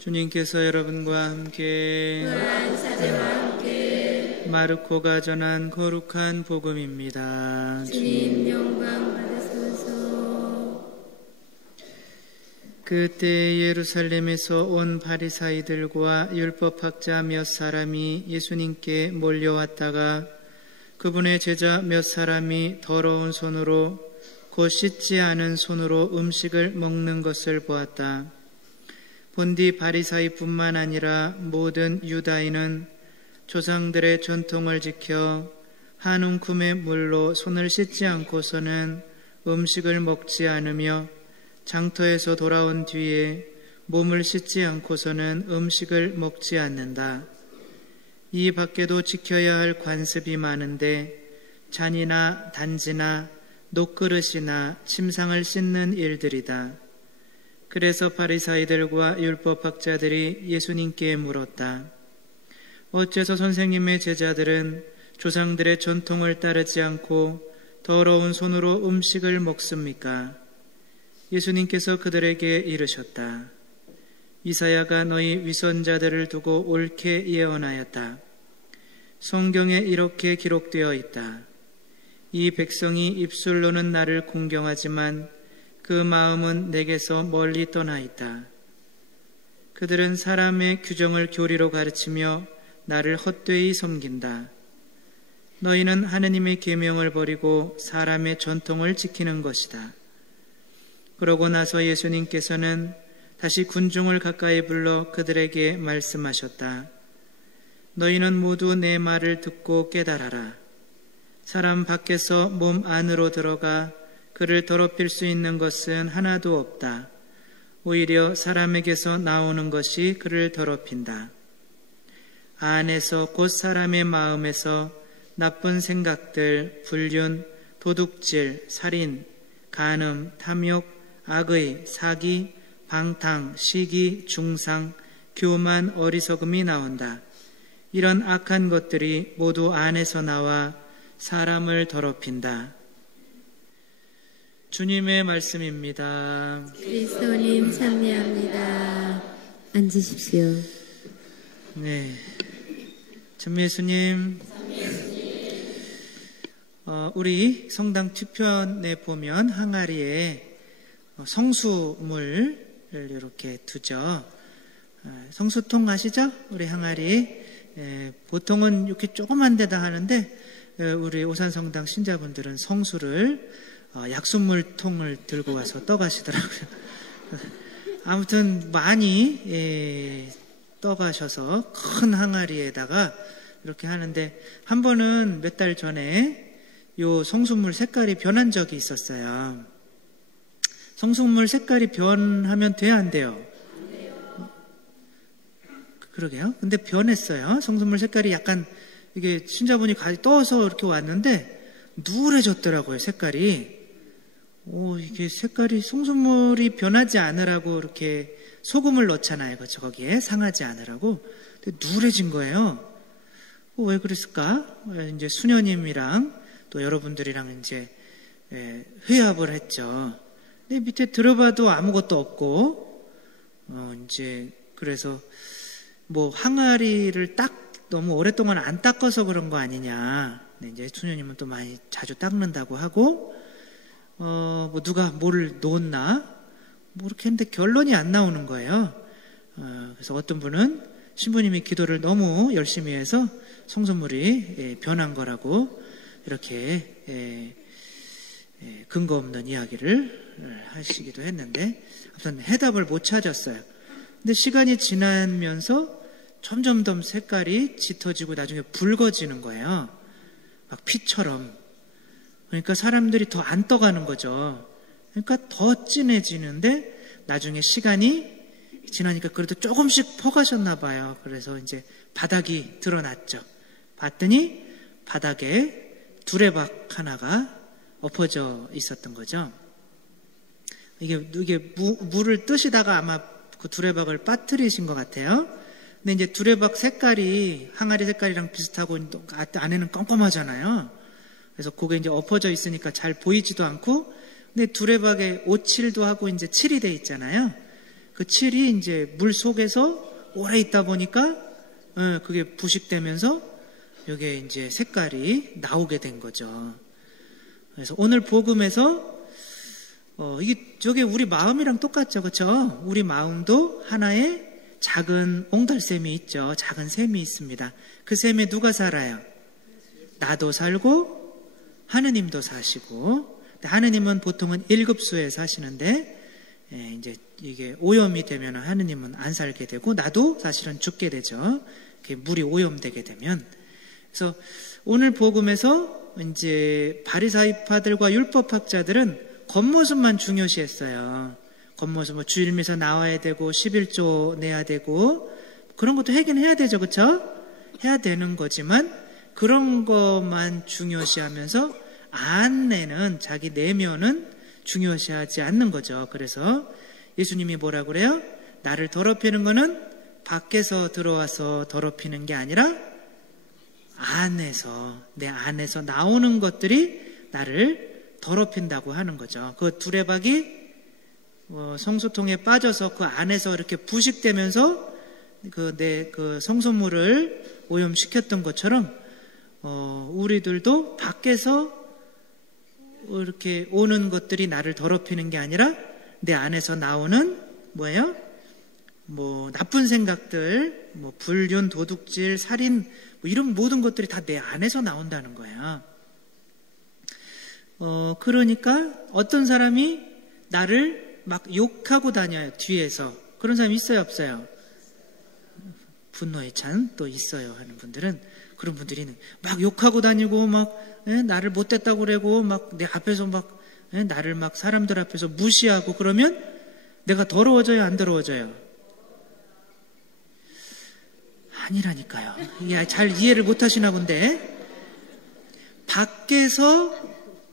주님께서 여러분과 함께 마르코가 전한 거룩한 복음입니다. 주님 영광 받으소서. 그때 예루살렘에서 온 바리사이들과 율법학자 몇 사람이 예수님께 몰려왔다가 그분의 제자 몇 사람이 더러운 손으로 곧 씻지 않은 손으로 음식을 먹는 것을 보았다. 본디 바리사이뿐만 아니라 모든 유다인은 조상들의 전통을 지켜 한 움큼의 물로 손을 씻지 않고서는 음식을 먹지 않으며 장터에서 돌아온 뒤에 몸을 씻지 않고서는 음식을 먹지 않는다. 이 밖에도 지켜야 할 관습이 많은데 잔이나 단지나 녹그릇이나 침상을 씻는 일들이다. 그래서 바리사이들과 율법학자들이 예수님께 물었다. 어째서 선생님의 제자들은 조상들의 전통을 따르지 않고 더러운 손으로 음식을 먹습니까? 예수님께서 그들에게 이르셨다. 이사야가 너희 위선자들을 두고 옳게 예언하였다. 성경에 이렇게 기록되어 있다. 이 백성이 입술로는 나를 공경하지만 그 마음은 내게서 멀리 떠나 있다. 그들은 사람의 규정을 교리로 가르치며 나를 헛되이 섬긴다. 너희는 하느님의 계명을 버리고 사람의 전통을 지키는 것이다. 그러고 나서 예수님께서는 다시 군중을 가까이 불러 그들에게 말씀하셨다. 너희는 모두 내 말을 듣고 깨달아라. 사람 밖에서 몸 안으로 들어가 그를 더럽힐 수 있는 것은 하나도 없다. 오히려 사람에게서 나오는 것이 그를 더럽힌다. 안에서 곧 사람의 마음에서 나쁜 생각들, 불륜, 도둑질, 살인, 간음, 탐욕, 악의, 사기, 방탕, 시기, 중상, 교만, 어리석음이 나온다. 이런 악한 것들이 모두 안에서 나와 사람을 더럽힌다. 주님의 말씀입니다. 그리스도님 참여합니다. 앉으십시오. 네, 전미예수님, 우리 성당 뒤편에 보면 항아리에 성수물을 이렇게 두죠. 성수통 아시죠? 우리 항아리. 보통은 이렇게 조그만 데다 하는데 우리 오산성당 신자분들은 성수를 약수물통을 들고 와서 떠가시더라고요. 아무튼 많이 떠가셔서 큰 항아리에다가 이렇게 하는데 한 번은 몇 달 전에 요 성수물 색깔이 변한 적이 있었어요. 성수물 색깔이 변하면 돼야 안 돼요? 그러게요. 근데 변했어요. 성수물 색깔이 약간 이게 신자분이 떠서 이렇게 왔는데 누래졌더라고요, 색깔이. 이게 색깔이 성수물이 변하지 않으라고 이렇게 소금을 넣잖아요. 그렇죠? 거기에 상하지 않으라고. 근데 누래진 거예요. 왜 그랬을까? 이제 수녀님이랑 또 여러분들이랑 이제 회합을 했죠. 근데 밑에 들어봐도 아무것도 없고, 이제 그래서 뭐 항아리를 너무 오랫동안 안 닦아서 그런 거 아니냐. 이제 수녀님은 또 많이 자주 닦는다고 하고, 뭐 누가 뭐를 놓았나? 뭐 이렇게 했는데 결론이 안 나오는 거예요. 그래서 어떤 분은 신부님이 기도를 너무 열심히 해서 성소물이 변한 거라고 이렇게 근거 없는 이야기를 하시기도 했는데, 아무튼 해답을 못 찾았어요. 근데 시간이 지나면서 점점 더 색깔이 짙어지고 나중에 붉어지는 거예요. 막 피처럼. 그러니까 사람들이 더 안 떠가는 거죠. 그러니까 더 진해지는데 나중에 시간이 지나니까 그래도 조금씩 퍼가셨나 봐요. 그래서 이제 바닥이 드러났죠. 봤더니 바닥에 두레박 하나가 엎어져 있었던 거죠. 이게 물을 뜨시다가 아마 그 두레박을 빠뜨리신 것 같아요. 근데 이제 두레박 색깔이 항아리 색깔이랑 비슷하고 안에는 껌껌하잖아요. 그래서 그게 이제 엎어져 있으니까 잘 보이지도 않고, 근데 두레박에 오칠도 하고 이제 칠이 돼 있잖아요. 그 칠이 이제 물 속에서 오래 있다 보니까 그게 부식되면서 이게 이제 색깔이 나오게 된 거죠. 그래서 오늘 복음에서 저게 우리 마음이랑 똑같죠, 그렇죠? 우리 마음도 하나의 작은 옹달샘이 있죠. 작은 샘이 있습니다. 그 샘에 누가 살아요? 나도 살고 하느님도 사시고. 하느님은 보통은 1급수에 사시는데 이제 이게 오염이 되면 하느님은 안 살게 되고 나도 사실은 죽게 되죠. 물이 오염되게 되면. 그래서 오늘 복음에서 이제 바리사이파들과 율법학자들은 겉모습만 중요시했어요. 겉모습, 뭐 주일미사 나와야 되고 11조 내야 되고 그런 것도 하긴 해야 되죠, 그렇죠? 해야 되는 거지만 그런 것만 중요시하면서 안에는 자기 내면은 중요시하지 않는 거죠. 그래서 예수님이 뭐라 그래요? 나를 더럽히는 거는 밖에서 들어와서 더럽히는 게 아니라 안에서, 내 안에서 나오는 것들이 나를 더럽힌다고 하는 거죠. 그 두레박이 성소통에 빠져서 그 안에서 이렇게 부식되면서 내 성소물을 오염시켰던 것처럼 우리들도 밖에서 이렇게 오는 것들이 나를 더럽히는 게 아니라 내 안에서 나오는 뭐예요? 뭐 나쁜 생각들, 뭐 불륜, 도둑질, 살인, 뭐 이런 모든 것들이 다 내 안에서 나온다는 거예요. 그러니까 어떤 사람이 나를 막 욕하고 다녀요, 뒤에서. 그런 사람이 있어요, 없어요? 분노에 찬 또 있어요 하는 분들은, 그런 분들이 막 욕하고 다니고 막 나를 못됐다고 그러고 막 내 앞에서 막 나를 막 사람들 앞에서 무시하고 그러면 내가 더러워져요, 안 더러워져요? 아니라니까요. 잘 이해를 못 하시나 본데, 밖에서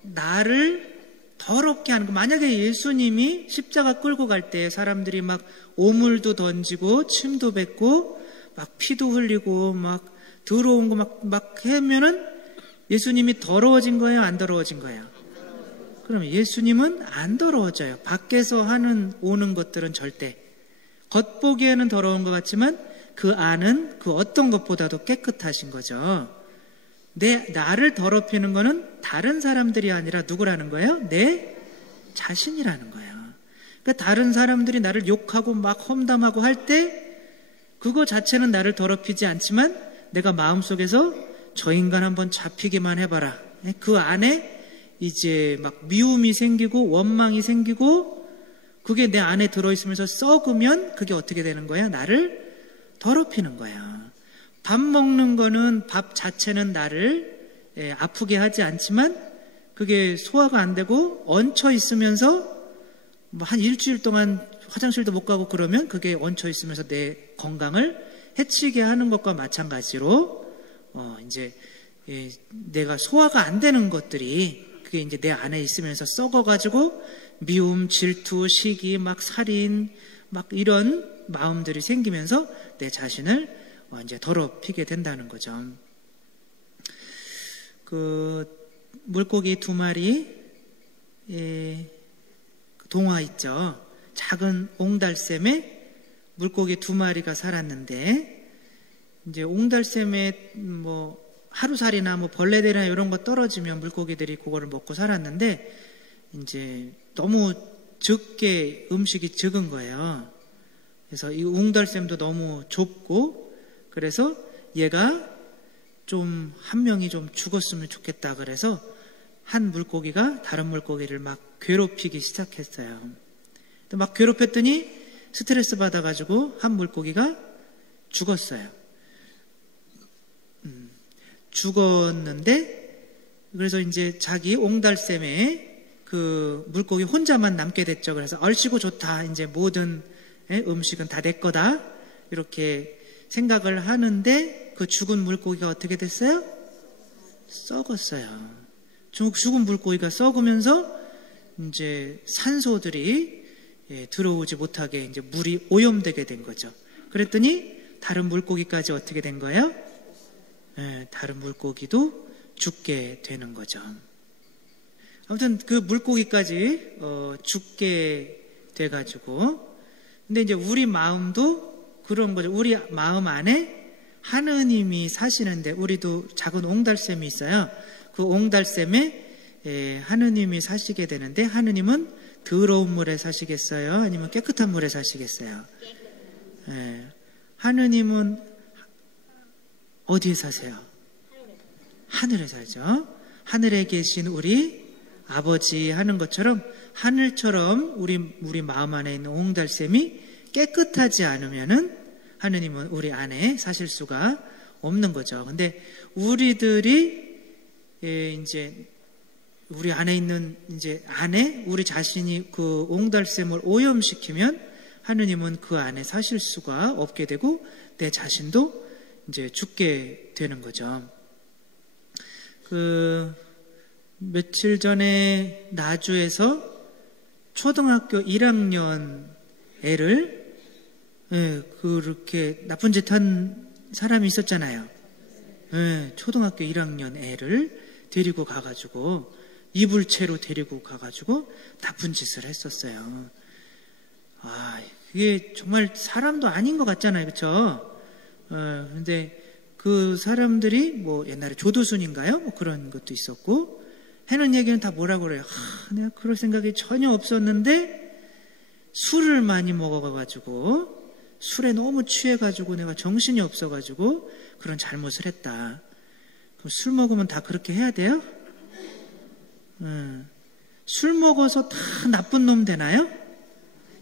나를 더럽게 하는 거. 만약에 예수님이 십자가 끌고 갈 때 사람들이 막 오물도 던지고 침도 뱉고 막 피도 흘리고 막 더러운 거 막 하면은 예수님이 더러워진 거예요, 안 더러워진 거예요? 그러면 예수님은 안 더러워져요. 밖에서 오는 것들은 절대. 겉보기에는 더러운 것 같지만 그 안은 그 어떤 것보다도 깨끗하신 거죠. 나를 더럽히는 거는 다른 사람들이 아니라 누구라는 거예요? 내 자신이라는 거예요. 그러니까 다른 사람들이 나를 욕하고 막 험담하고 할 때 그거 자체는 나를 더럽히지 않지만 내가 마음속에서 저 인간 한번 잡히기만 해봐라. 그 안에 이제 막 미움이 생기고 원망이 생기고 그게 내 안에 들어있으면서 썩으면 그게 어떻게 되는 거야? 나를 더럽히는 거야. 밥 먹는 거는 밥 자체는 나를 아프게 하지 않지만 그게 소화가 안 되고 얹혀 있으면서 뭐 한 일주일 동안 화장실도 못 가고 그러면 그게 얹혀 있으면서 내 건강을 해치게 하는 것과 마찬가지로 이제 내가 소화가 안 되는 것들이 그게 이제 내 안에 있으면서 썩어가지고 미움, 질투, 시기, 막 살인, 막 이런 마음들이 생기면서 내 자신을 이제 더럽히게 된다는 거죠. 그 물고기 2마리 동화 있죠. 작은 옹달샘에 물고기 2마리가 살았는데 이제 옹달샘에 뭐 하루살이나 뭐 벌레들이나 이런 거 떨어지면 물고기들이 그거를 먹고 살았는데 이제 너무 적게 음식이 적은 거예요. 그래서 이 옹달샘도 너무 좁고 그래서 얘가 좀 한 명이 좀 죽었으면 좋겠다 그래서 한 물고기가 다른 물고기를 막 괴롭히기 시작했어요. 막 괴롭혔더니 스트레스 받아가지고 한 물고기가 죽었어요. 죽었는데 그래서 이제 자기 옹달샘에 그 물고기 혼자만 남게 됐죠. 그래서 얼씨구 좋다. 이제 모든 음식은 다 내 거다. 이렇게 생각을 하는데 그 죽은 물고기가 어떻게 됐어요? 썩었어요. 죽은 물고기가 썩으면서 이제 산소들이 들어오지 못하게 이제 물이 오염되게 된 거죠. 그랬더니 다른 물고기까지 어떻게 된 거예요? 다른 물고기도 죽게 되는 거죠. 아무튼 그 물고기까지 죽게 돼가지고 근데 이제 우리 마음도 그런 거죠. 우리 마음 안에 하느님이 사시는데, 우리도 작은 옹달샘이 있어요. 그 옹달샘에 하느님이 사시게 되는데, 하느님은 더러운 물에 사시겠어요? 아니면 깨끗한 물에 사시겠어요? 하느님은 어디에 사세요? 하늘에 살죠. 하늘에 계신 우리 아버지 하는 것처럼, 하늘처럼 우리 마음 안에 있는 옹달샘이 깨끗하지 않으면은 하느님은 우리 안에 사실 수가 없는 거죠. 근데 우리들이 이제 우리 안에 있는 이제 안에 우리 자신이 그 옹달샘을 오염시키면 하느님은 그 안에 사실 수가 없게 되고 내 자신도 이제 죽게 되는 거죠. 며칠 전에 나주에서 초등학교 1학년 애를 그렇게 나쁜 짓 한 사람이 있었잖아요. 초등학교 1학년 애를 데리고 가가지고 이불채로 데리고 가가지고 나쁜 짓을 했었어요. 그게 정말 사람도 아닌 것 같잖아요, 그렇죠? 근데 그 사람들이 뭐 옛날에 조두순인가요? 뭐 그런 것도 있었고, 하는 얘기는 다 뭐라고 그래요? 내가 그럴 생각이 전혀 없었는데 술을 많이 먹어가지고, 술에 너무 취해가지고 내가 정신이 없어가지고 그런 잘못을 했다. 그럼 술 먹으면 다 그렇게 해야 돼요? 술 먹어서 다 나쁜 놈 되나요?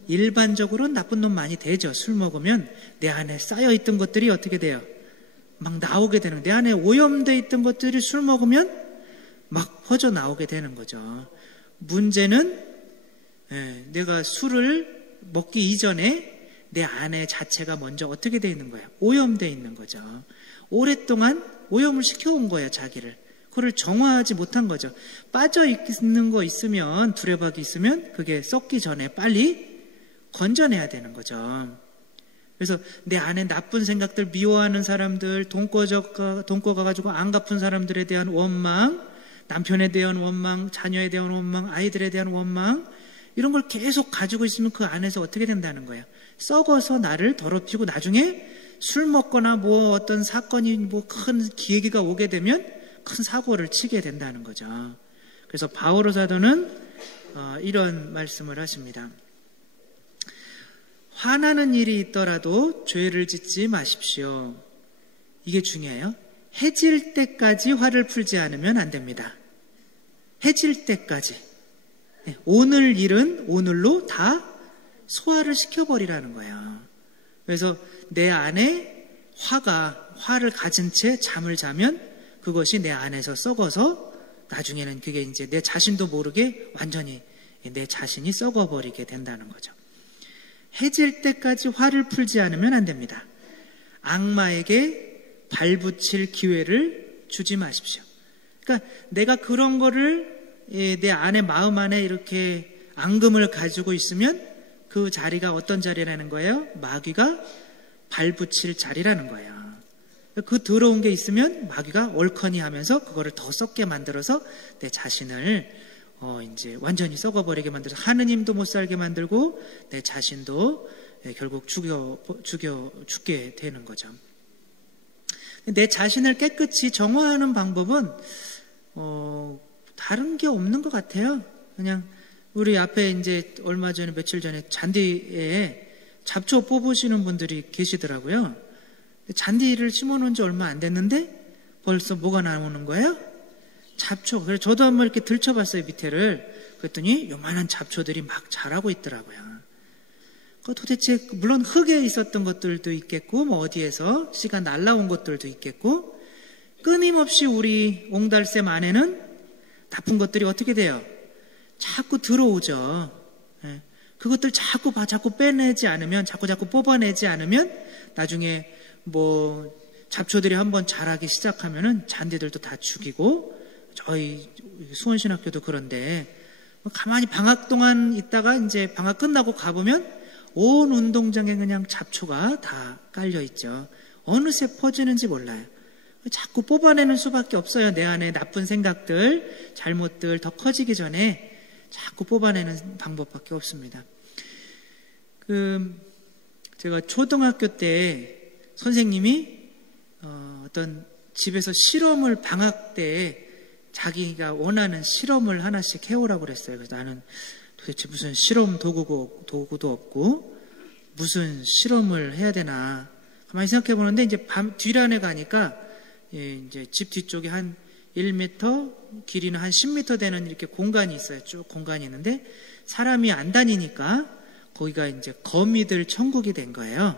일반적으로는 나쁜 놈 많이 되죠. 술 먹으면 내 안에 쌓여있던 것들이 어떻게 돼요? 막 나오게 되는, 내 안에 오염되어 있던 것들이 술 먹으면 막 퍼져 나오게 되는 거죠. 문제는 내가 술을 먹기 이전에 내 안에 자체가 먼저 어떻게 되어 있는 거예요? 오염되어 있는 거죠. 오랫동안 오염을 시켜온 거예요, 자기를. 그걸 정화하지 못한 거죠. 빠져 있는 거 있으면, 두레박이 있으면 그게 썩기 전에 빨리 건져내야 되는 거죠. 그래서 내 안에 나쁜 생각들, 미워하는 사람들, 돈 꿔가지고 안 갚은 사람들에 대한 원망, 남편에 대한 원망, 자녀에 대한 원망, 아이들에 대한 원망, 이런 걸 계속 가지고 있으면 그 안에서 어떻게 된다는 거예요? 썩어서 나를 더럽히고 나중에 술 먹거나 뭐 어떤 사건이 뭐 큰 기회가 오게 되면 큰 사고를 치게 된다는 거죠. 그래서 바오로 사도는 이런 말씀을 하십니다. 화나는 일이 있더라도 죄를 짓지 마십시오. 이게 중요해요. 해질 때까지 화를 풀지 않으면 안 됩니다. 해질 때까지. 오늘 일은 오늘로 다 소화를 시켜버리라는 거예요. 그래서 내 안에 화를 가진 채 잠을 자면 그것이 내 안에서 썩어서 나중에는 그게 이제 내 자신도 모르게 완전히 내 자신이 썩어버리게 된다는 거죠. 해질 때까지 화를 풀지 않으면 안 됩니다. 악마에게 발붙일 기회를 주지 마십시오. 그러니까 내가 그런 거를 내 안에, 마음 안에 이렇게 앙금을 가지고 있으면 그 자리가 어떤 자리라는 거예요? 마귀가 발붙일 자리라는 거예요. 그 더러운 게 있으면 마귀가 얼커니 하면서 그거를 더 썩게 만들어서 내 자신을 이제 완전히 썩어버리게 만들어서 하느님도 못 살게 만들고 내 자신도 결국 죽게 되는 거죠. 내 자신을 깨끗이 정화하는 방법은 다른 게 없는 것 같아요. 그냥 우리 앞에 이제 얼마 전에, 며칠 전에 잔디에 잡초 뽑으시는 분들이 계시더라고요. 잔디를 심어놓은 지 얼마 안 됐는데 벌써 뭐가 나오는 거예요? 잡초. 그래서 저도 한번 이렇게 들춰봤어요, 밑에를. 그랬더니 요만한 잡초들이 막 자라고 있더라고요. 도대체 물론 흙에 있었던 것들도 있겠고, 뭐 어디에서 씨가 날라온 것들도 있겠고, 끊임없이 우리 옹달샘 안에는 나쁜 것들이 어떻게 돼요? 자꾸 들어오죠. 그것들 자꾸 빼내지 않으면, 자꾸 뽑아내지 않으면 나중에 뭐 잡초들이 한번 자라기 시작하면은 잔디들도 다 죽이고, 저희 수원신학교도 그런데 가만히 방학 동안 있다가 이제 방학 끝나고 가보면 온 운동장에 그냥 잡초가 다 깔려 있죠. 어느새 퍼지는지 몰라요. 자꾸 뽑아내는 수밖에 없어요. 내 안에 나쁜 생각들, 잘못들 더 커지기 전에 자꾸 뽑아내는 방법밖에 없습니다. 제가 초등학교 때 선생님이 어떤 집에서 실험을 방학 때 자기가 원하는 실험을 하나씩 해오라고 그랬어요. 그래서 나는 도대체 무슨 실험 도구도 없고 무슨 실험을 해야 되나 가만히 생각해 보는데 이제 밤 뒤란에 가니까 이제 집 뒤쪽에 한 1m, 길이는 한 10m 되는 이렇게 공간이 있어요. 쭉 공간이 있는데 사람이 안 다니니까 거기가 이제 거미들 천국이 된 거예요.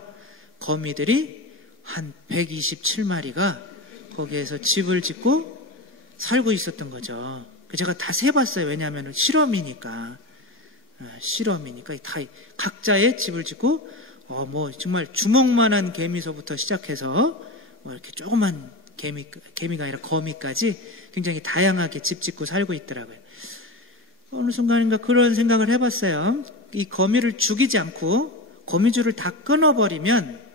거미들이 한 127마리가 거기에서 집을 짓고 살고 있었던 거죠. 제가 다 세봤어요. 왜냐하면 실험이니까 다 각자의 집을 짓고 뭐 정말 주먹만한 개미서부터 시작해서 뭐 이렇게 조그만 개미가 아니라 거미까지 굉장히 다양하게 집 짓고 살고 있더라고요. 어느 순간인가 그런 생각을 해봤어요. 이 거미를 죽이지 않고 거미줄을 다 끊어버리면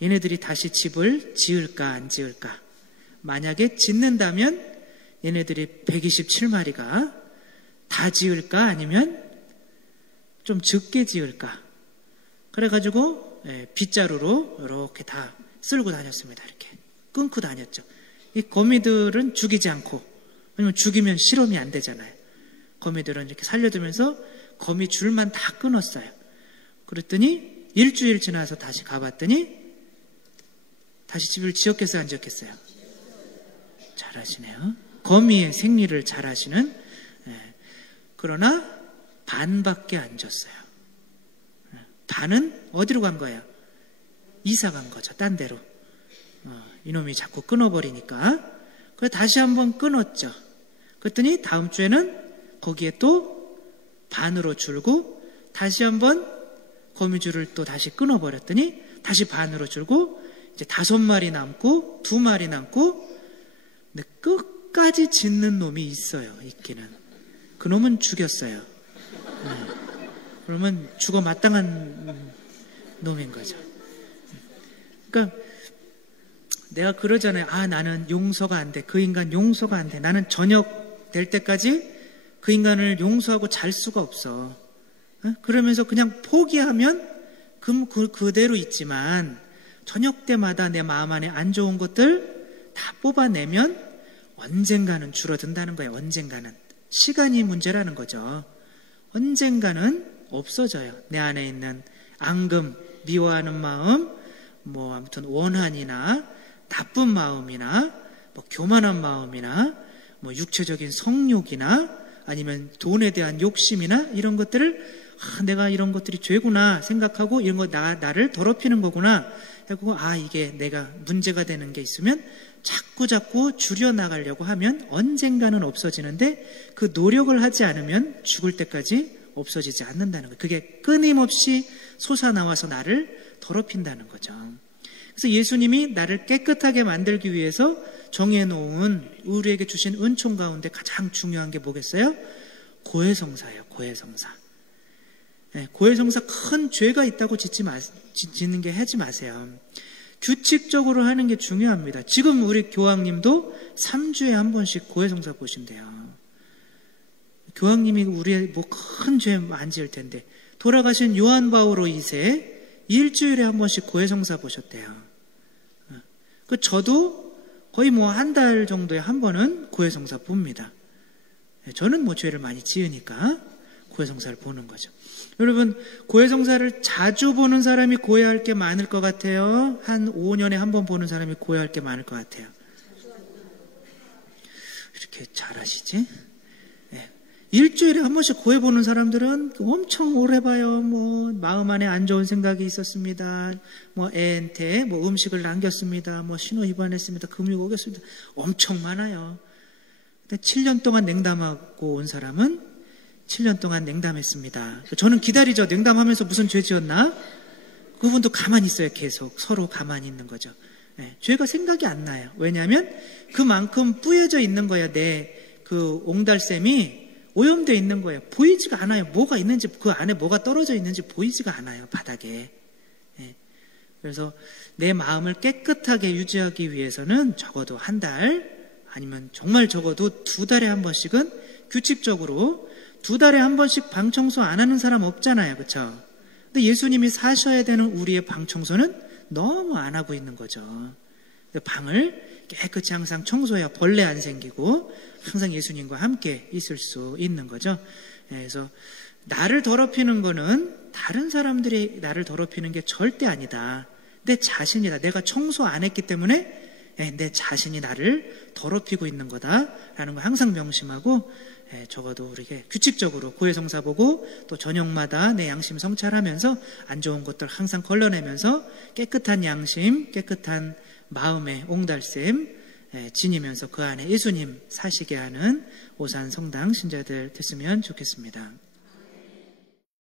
얘네들이 다시 집을 지을까 안 지을까. 만약에 짓는다면 얘네들이 127마리가 다 지을까 아니면 좀 적게 지을까. 그래가지고 빗자루로 이렇게 다 쓸고 다녔습니다. 이렇게 끊고 다녔죠. 이 거미들은 죽이지 않고, 왜냐면 죽이면 실험이 안 되잖아요. 거미들은 이렇게 살려두면서 거미 줄만 다 끊었어요. 그랬더니 일주일 지나서 다시 가봤더니 다시 집을 지었겠어요, 안 지었겠어요? 잘하시네요. 거미의 생리를 잘하시는. 그러나 반밖에 안 줬어요. 반은 어디로 간 거예요? 이사 간 거죠, 딴 데로. 이놈이 자꾸 끊어버리니까. 그래서 다시 한번 끊었죠. 그랬더니 다음 주에는 거기에 또 반으로 줄고 다시 한번 거미줄을 또 다시 끊어버렸더니 다시 반으로 줄고 이제 5마리 남고 2마리 남고. 근데 끝까지 짖는 놈이 있어요. 있기는. 그 놈은 죽였어요. 그러면 죽어 마땅한 놈인 거죠. 그러니까 내가 그러잖아요. 나는 용서가 안 돼. 그 인간 용서가 안 돼. 나는 저녁 될 때까지 그 인간을 용서하고 잘 수가 없어. 그러면서 그냥 포기하면 그대로 있지만 저녁 때마다 내 마음 안에 안 좋은 것들 다 뽑아내면 언젠가는 줄어든다는 거예요. 언젠가는. 시간이 문제라는 거죠. 언젠가는 없어져요. 내 안에 있는 앙금, 미워하는 마음, 뭐 아무튼 원한이나 나쁜 마음이나 뭐 교만한 마음이나 뭐 육체적인 성욕이나 아니면 돈에 대한 욕심이나 이런 것들을 내가 이런 것들이 죄구나 생각하고 이런 거 나를 더럽히는 거구나 하고 이게 내가 문제가 되는 게 있으면 자꾸 줄여나가려고 하면 언젠가는 없어지는데 그 노력을 하지 않으면 죽을 때까지 없어지지 않는다는 거예요. 그게 끊임없이 솟아나와서 나를 더럽힌다는 거죠. 그래서 예수님이 나를 깨끗하게 만들기 위해서 정해놓은 우리에게 주신 은총 가운데 가장 중요한 게 뭐겠어요? 고해성사예요. 고해성사. 고해성사 큰 죄가 있다고 짓는 게 하지 마세요. 규칙적으로 하는 게 중요합니다. 지금 우리 교황님도 3주에 한 번씩 고해성사 보신대요. 교황님이 우리의 뭐 큰 죄 안 지을 텐데 돌아가신 요한 바오로 2세 일주일에 한 번씩 고해성사 보셨대요. 저도 거의 뭐 한 달 정도에 한 번은 고해성사 봅니다. 저는 뭐 죄를 많이 지으니까 고해성사를 보는 거죠. 여러분, 고해성사를 자주 보는 사람이 고해할 게 많을 것 같아요? 한 5년에 한 번 보는 사람이 고해할 게 많을 것 같아요? 이렇게 잘하시지? 일주일에 한 번씩 고해 보는 사람들은 엄청 오래 봐요. 뭐 마음 안에 안 좋은 생각이 있었습니다. 뭐 애한테 뭐 음식을 남겼습니다. 뭐 신호 위반했습니다. 금융 오겠습니다. 엄청 많아요. 근데 7년 동안 냉담하고 온 사람은 7년 동안 냉담했습니다. 저는 기다리죠. 냉담하면서 무슨 죄 지었나? 그분도 가만히 있어요. 계속 서로 가만히 있는 거죠. 죄가 생각이 안 나요. 왜냐하면 그만큼 뿌여져 있는 거예요. 내 그 옹달샘이 오염되어 있는 거예요. 보이지가 않아요. 뭐가 있는지, 그 안에 뭐가 떨어져 있는지 보이지가 않아요. 바닥에. 그래서 내 마음을 깨끗하게 유지하기 위해서는 적어도 한 달, 아니면 정말 적어도 2달에 한 번씩은 규칙적으로 2달에 한 번씩 방 청소 안 하는 사람 없잖아요. 그렇죠? 근데 예수님이 사셔야 되는 우리의 방 청소는 너무 안 하고 있는 거죠. 방을 깨끗이 항상 청소해야 벌레 안 생기고 항상 예수님과 함께 있을 수 있는 거죠. 그래서 나를 더럽히는 거는 다른 사람들이 나를 더럽히는 게 절대 아니다. 내 자신이다. 내가 청소 안 했기 때문에 내 자신이 나를 더럽히고 있는 거다라는 걸 항상 명심하고 적어도 우리에게 규칙적으로 고해성사 보고 또 저녁마다 내 양심 성찰하면서 안 좋은 것들 항상 걸러내면서 깨끗한 양심, 깨끗한 마음의 옹달샘 지니면서 그 안에 예수님 사시게 하는 오산 성당 신자들 됐으면 좋겠습니다.